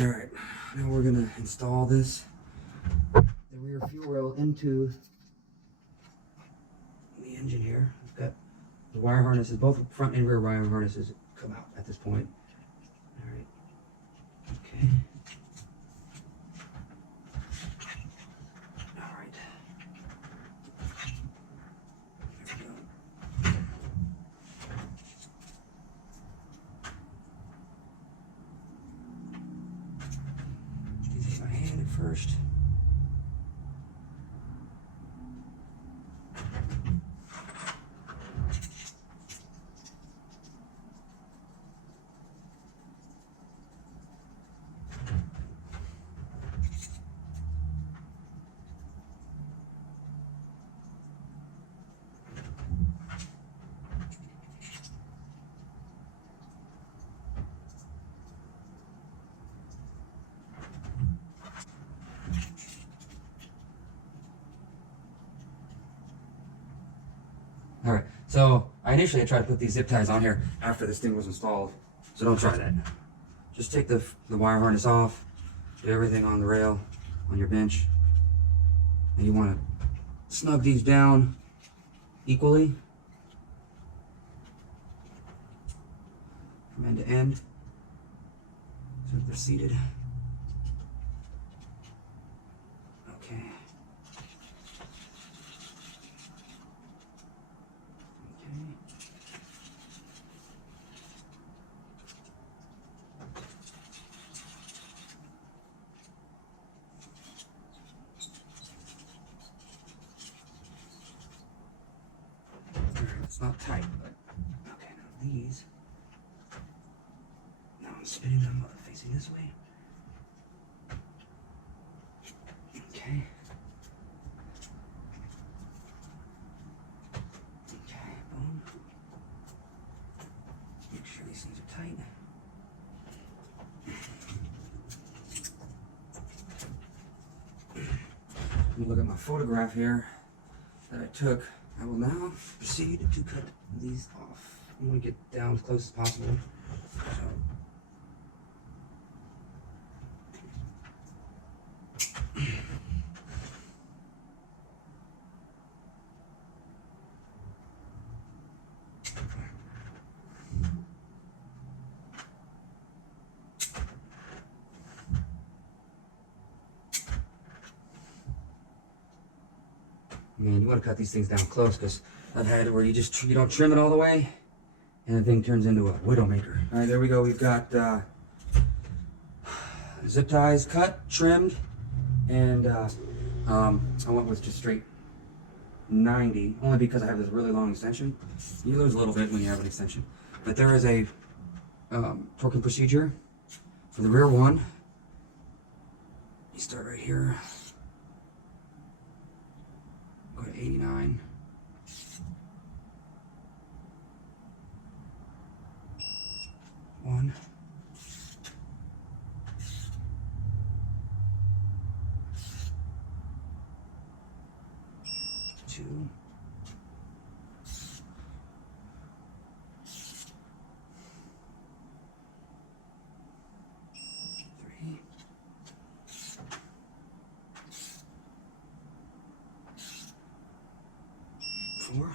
Alright, now we're gonna install the rear fuel rail into the engine here. We've got the wire harnesses, both front and rear wire harnesses come out at this point. Alright, okay. Alright. There we go. Do this by hand at first. Alright, so I initially tried to put these zip ties on here after this thing was installed, so don't try that. Just take the wire harness off, do everything on the rail, on your bench, and you want to snug these down equally from end to end, so they're seated. Okay. It's not tight, but okay, now these. Now I'm spinning them facing this way. Okay. Okay, boom. Make sure these things are tight. Let me look at my photograph here that I took. I will now proceed to cut these off. I'm going to get down as close as possible. So. Man, you want to cut these things down close, because I've had it where you don't trim it all the way, and the thing turns into a widowmaker. All right, there we go. We've got zip ties cut, trimmed, and I went with just straight 90, only because I have this really long extension. You lose a little bit when you have an extension, but there is a torquing procedure for the rear one. You start right here. Go to 89. One. Two. Three. 4.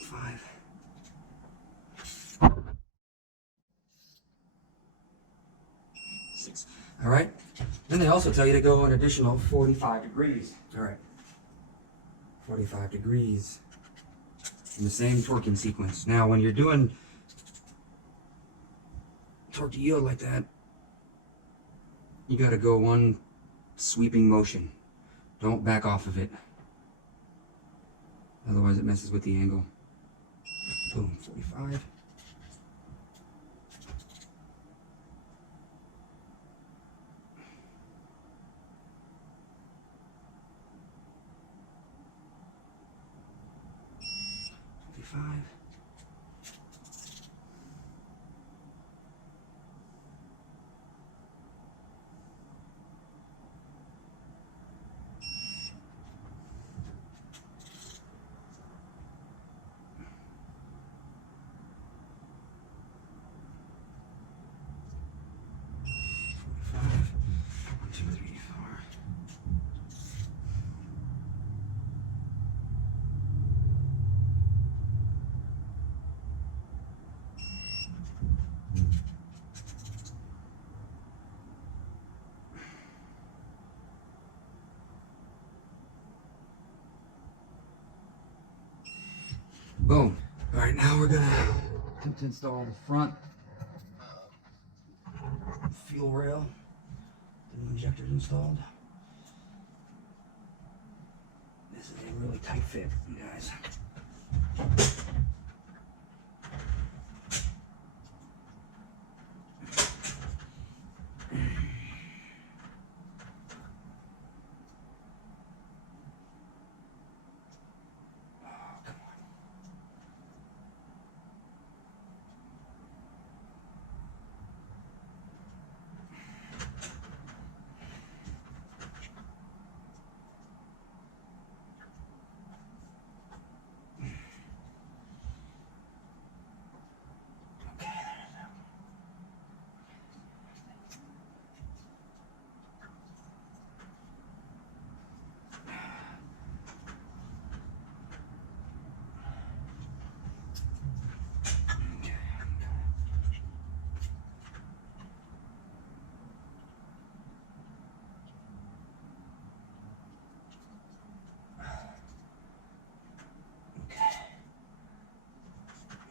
5. 6. All right. Then they also tell you to go an additional 45 degrees. All right. 45 degrees in the same torquing sequence. Now, when you're doing torque to yield like that, you got to go one sweeping motion. Don't back off of it. Otherwise, it messes with the angle. Boom, 45. Boom. All right, now we're gonna attempt to install the front fuel rail. The new injector's installed. This is a really tight fit, you guys.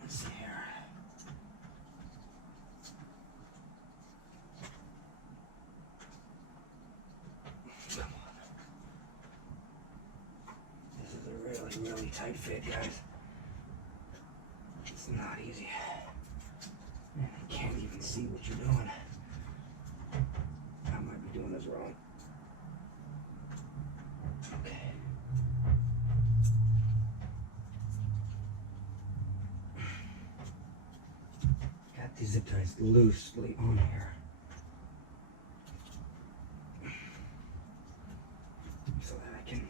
Let's see here. Come on. This is a really, really tight fit, guys. It's not easy. Man, I can't even see what you're doing. I might be doing this wrong. Okay. Got these zip ties loosely on here. So that I can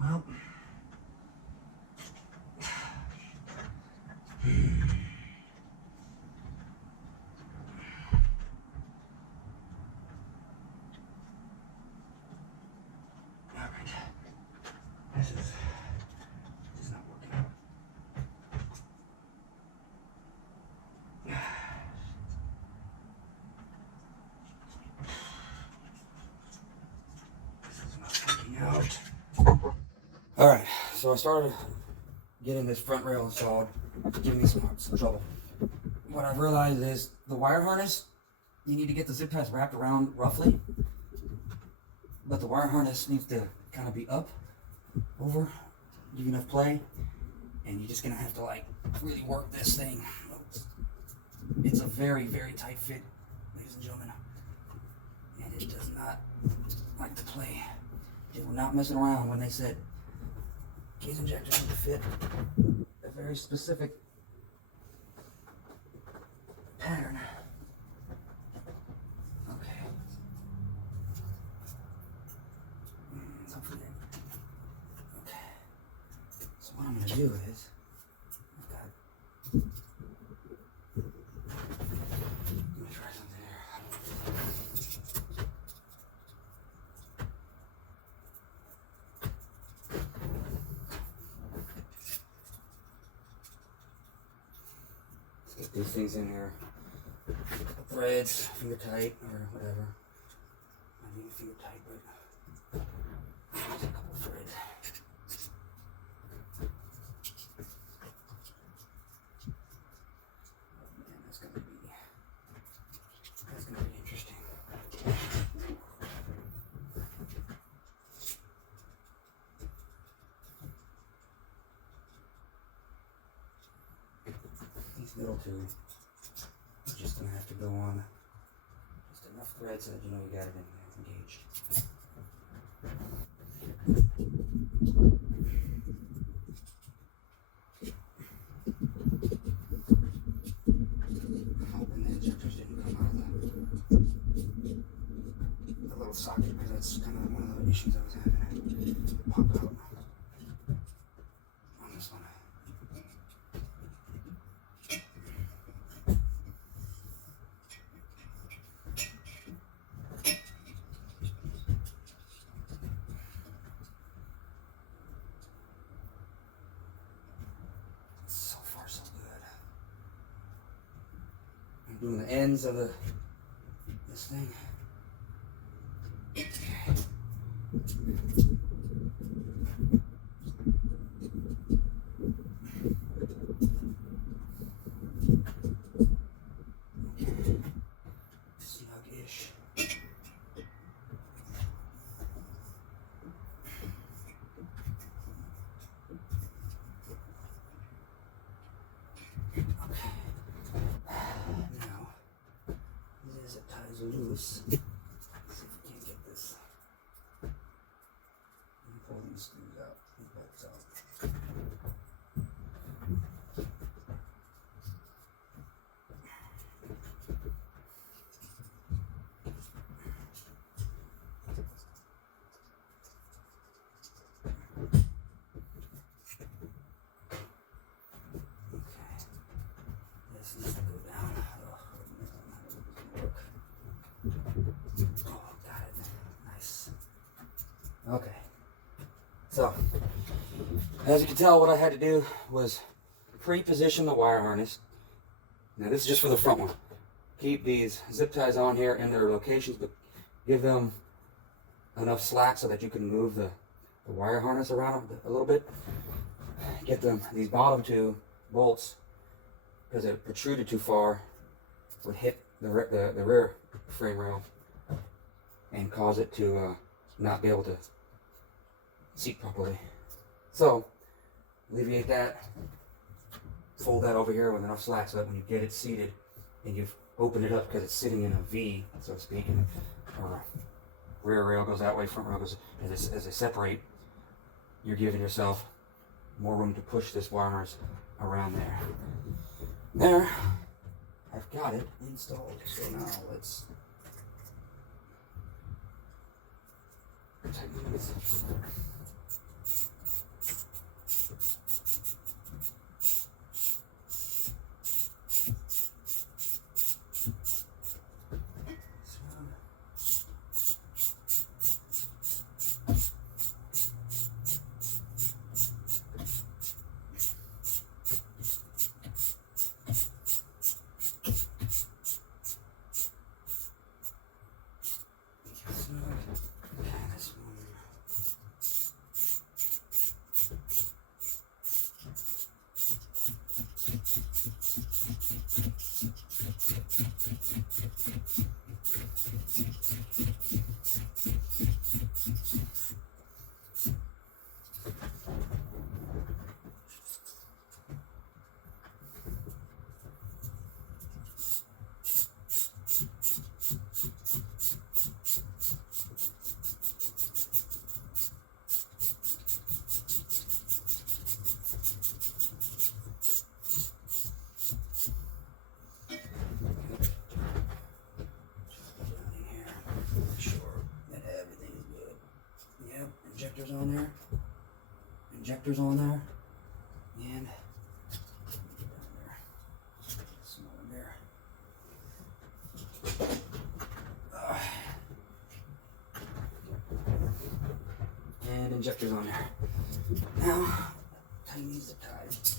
well, all right. This is not working out. This is not working out. All right, so I started getting this front rail installed, giving me some trouble. What I've realized is the wire harness, you need to get the zip ties wrapped around roughly, but the wire harness needs to kind of be up, over, give you enough play, and you're just gonna have to like really work this thing. It's a very, very tight fit, ladies and gentlemen, and it does not like to play. They were not messing around when they said these injectors need to fit a very specific pattern. Okay. Hopefully. Okay. So what I'm gonna do is I've got. Let me try something here. Get these things in here. Threads, finger tight, or whatever. I need a finger tight, but there's a couple threads. Oh man, that's gonna be interesting. These middle two are just gonna have to go on just enough thread so that you know you got it in there engaged. I'm hoping the injectors didn't come out of the little socket, because that's kind of one of the issues I was having. Pop out on this one. doing the ends of this thing. Snug-ish. Now, the zip ties are loose. Let's see if we can't get this. Let me pull these screws out, these bolts out. This needs to go down. Oh, got it. Nice. Okay. So, as you can tell, what I had to do was pre-position the wire harness. Now, this is just for the front one. Keep these zip ties on here in their locations, but give them enough slack so that you can move the wire harness around a little bit. Get them, these bottom two bolts, because it protruded too far, would hit the rear frame rail and cause it to not be able to seat properly. So, alleviate that, fold that over here with enough slack so that when you get it seated and you've opened it up because it's sitting in a V, so to speak, and rear rail goes that way, front rail goes, as they separate, you're giving yourself more room to push this wire harness around there. There, I've got it installed. So now let's tighten this. Injectors on there, injectors on there, and down there, some on there. And injectors on there. Now, tighten these zip ties.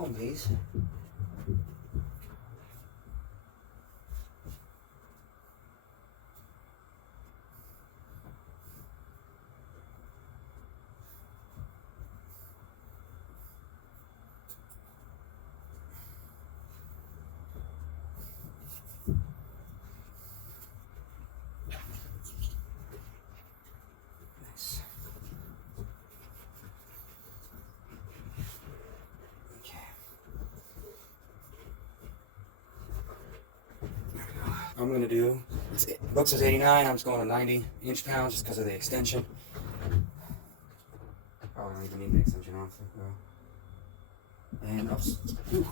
comb these. Nice. Okay. I'm going to do, book says 89, I'm just going to 90 inch pounds just because of the extension. Probably don't even need the extension on. And oops,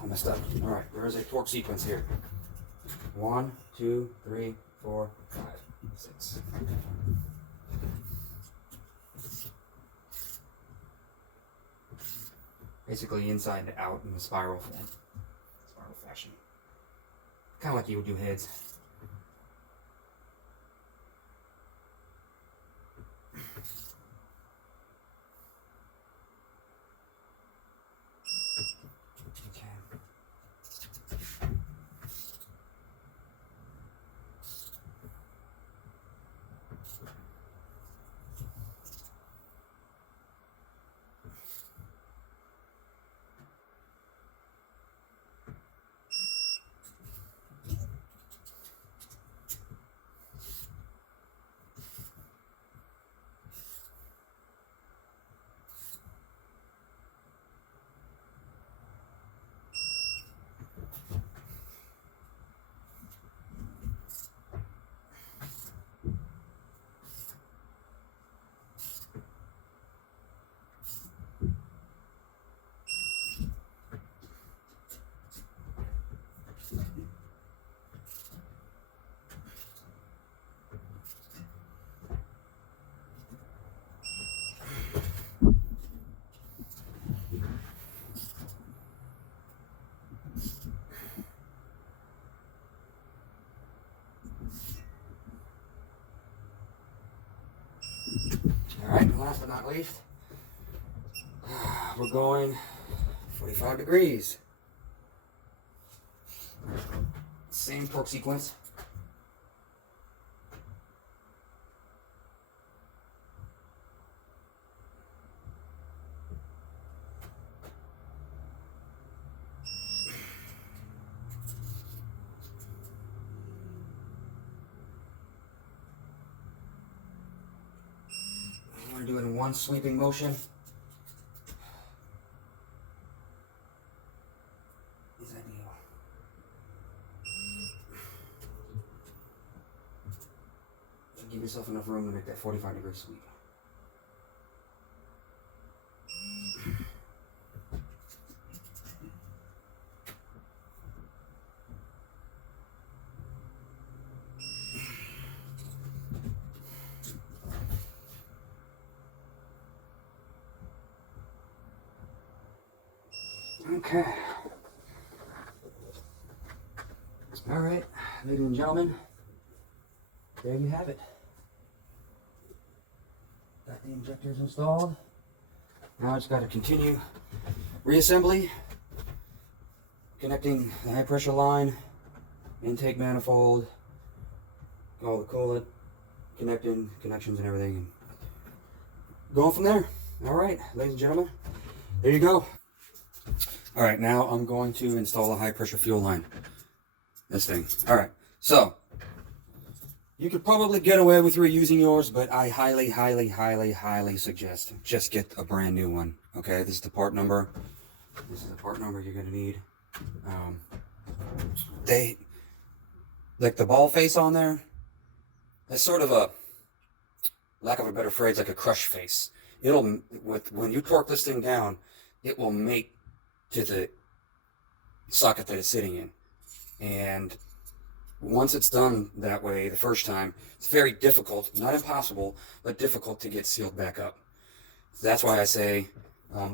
I messed up. Alright, there is a torque sequence here. 1, 2, 3, 4, 5, 6. Basically inside and out in the spiral form. Spiral fashion. Kind of like you would do heads. Alright, last but not least, we're going 45 degrees. Same torque sequence. I'm going to do it in one sweeping motion. Is ideal. So give yourself enough room to make that 45-degree sweep. Okay. All right, ladies and gentlemen, there you have it. Got the injectors installed. Now it's got to continue reassembly, connecting the high pressure line, intake manifold, all the coolant, connections and everything, and going from there. All right, ladies and gentlemen, there you go. All right, now I'm going to install a high pressure fuel line. This thing. All right, so you could probably get away with reusing yours, but I highly suggest just get a brand new one. Okay, this is the part number. This is the part number you're gonna need. They like the ball face on there. That's sort of a, lack of a better phrase, like a crush face. It'll when you torque this thing down, it will mate to the socket that it's sitting in. And once it's done that way the first time, it's very difficult, not impossible, but difficult to get sealed back up. That's why I say,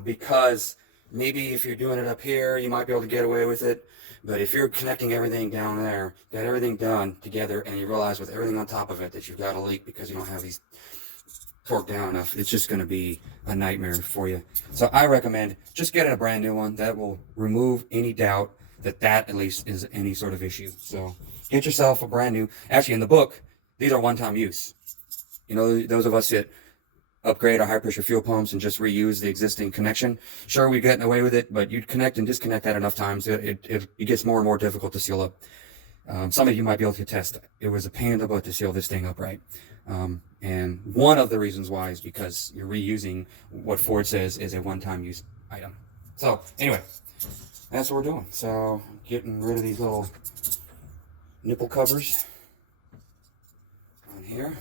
because maybe if you're doing it up here, you might be able to get away with it. But if you're connecting everything down there, got everything done together, and you realize with everything on top of it that you've got a leak because you don't have these torqued down enough, it's just going to be a nightmare for you. So I recommend just getting a brand new one. That will remove any doubt that at least is any sort of issue. So get yourself a brand new. Actually, in the book, these are one-time use. You know, those of us that upgrade our high pressure fuel pumps and just reuse the existing connection, sure, we've gotten away with it, but you connect and disconnect that enough times, it gets more and more difficult to seal up. Some of you might be able to attest it was a pain in the butt to seal this thing up right. And one of the reasons why is because you're reusing what Ford says is a one-time use item. So anyway, that's what we're doing. So getting rid of these little nipple covers on here.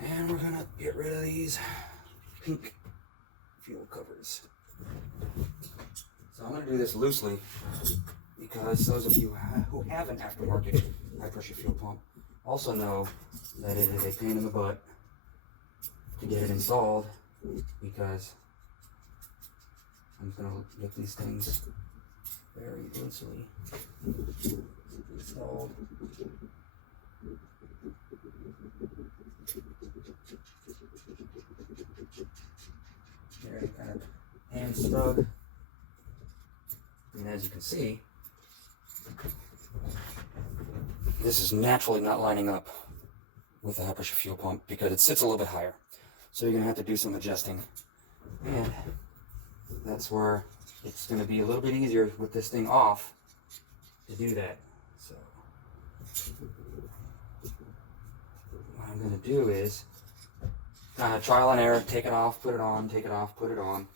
And we're gonna get rid of these pink fuel covers. So I'm gonna do this loosely because those of you who have an aftermarket high pressure fuel pump also know that it is a pain in the butt to get it installed, because I'm just gonna get these things very loosely installed. Very kind of hand snug. And as you can see, this is naturally not lining up with the high pressure fuel pump because it sits a little bit higher. So you're going to have to do some adjusting. And that's where it's going to be a little bit easier with this thing off to do that. So what I'm going to do is kind of trial and error, take it off, put it on, take it off, put it on,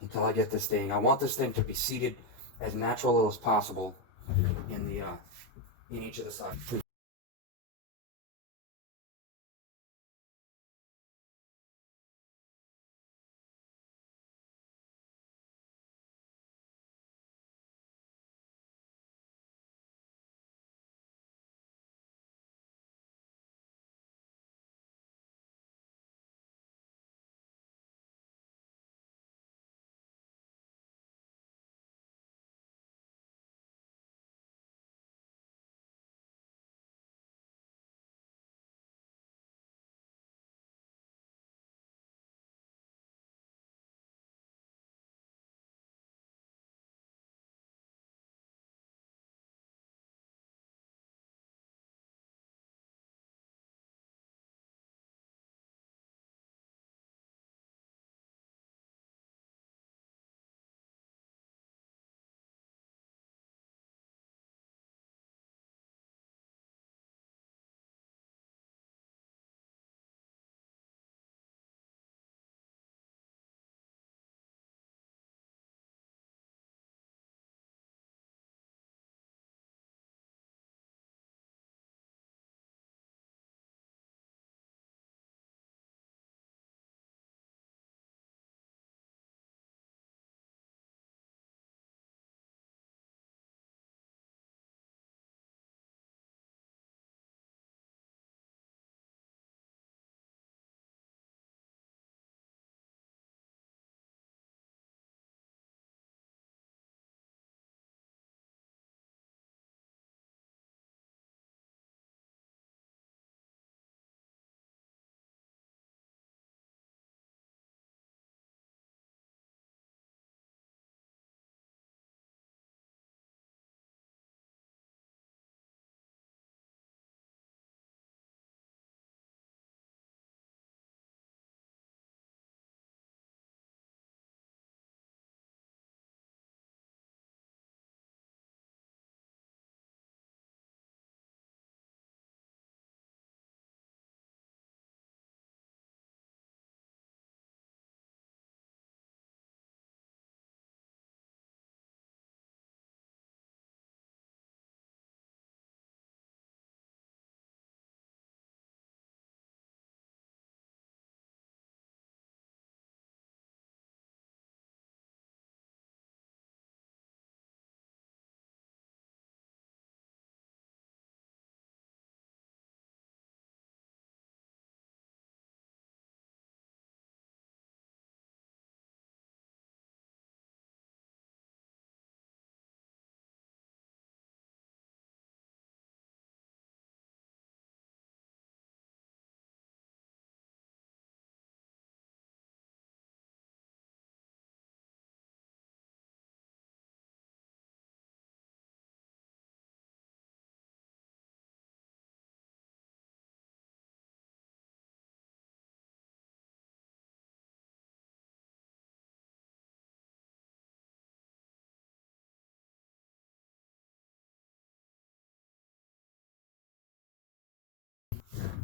until I get this thing. I want this thing to be seated as natural as possible in each of the sides.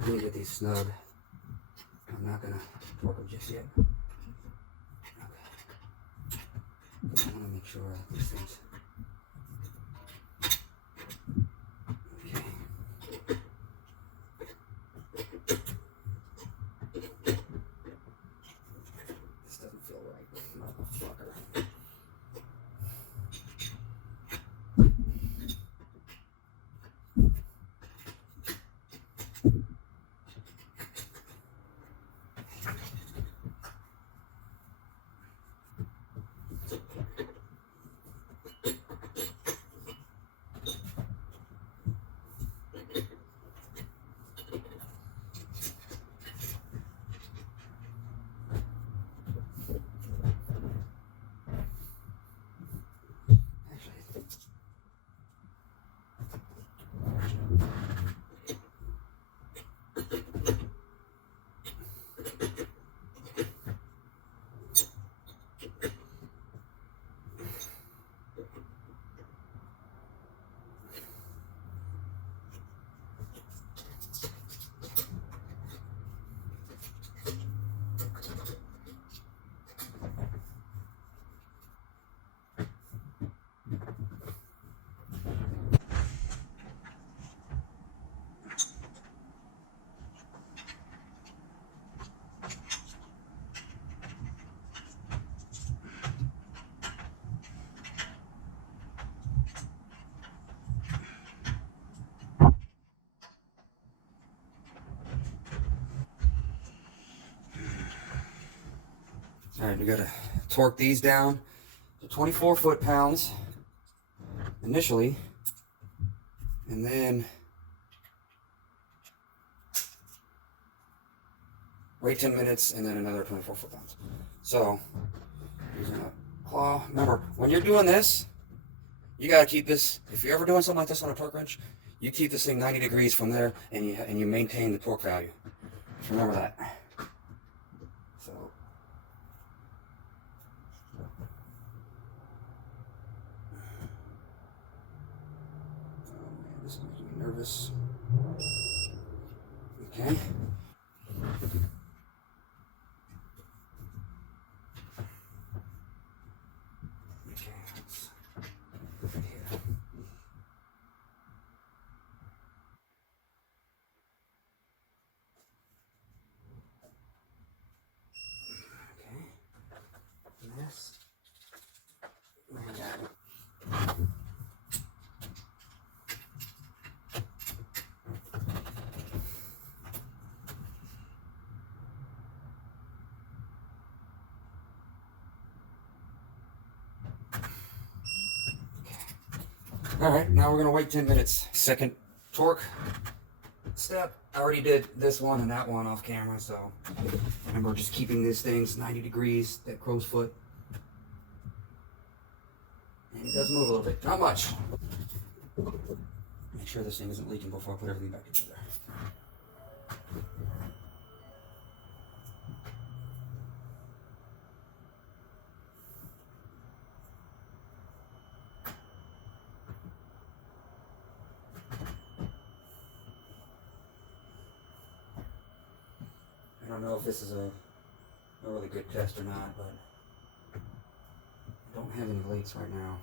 Let me get these snug. I'm not gonna torque them just yet. Okay. I want to make sure that these things. Okay. This doesn't feel right, motherfucker. All right, we gotta torque these down to 24 foot-pounds initially, and then wait 10 minutes, and then another 24 foot-pounds. So, using a claw. Remember, when you're doing this, you gotta keep this. If you're ever doing something like this on a torque wrench, you keep this thing 90 degrees from there, and you maintain the torque value. Just remember that. So. This is making me nervous. Okay. Okay, let's put it here. Okay. This. Alright, now we're going to wait 10 minutes. Second torque step. I already did this one and that one off camera, so remember just keeping these things 90 degrees, that crow's foot. And it does move a little bit, not much. Make sure this thing isn't leaking before I put everything back together. I don't know if this is a really good test or not, but I don't have any leaks right now.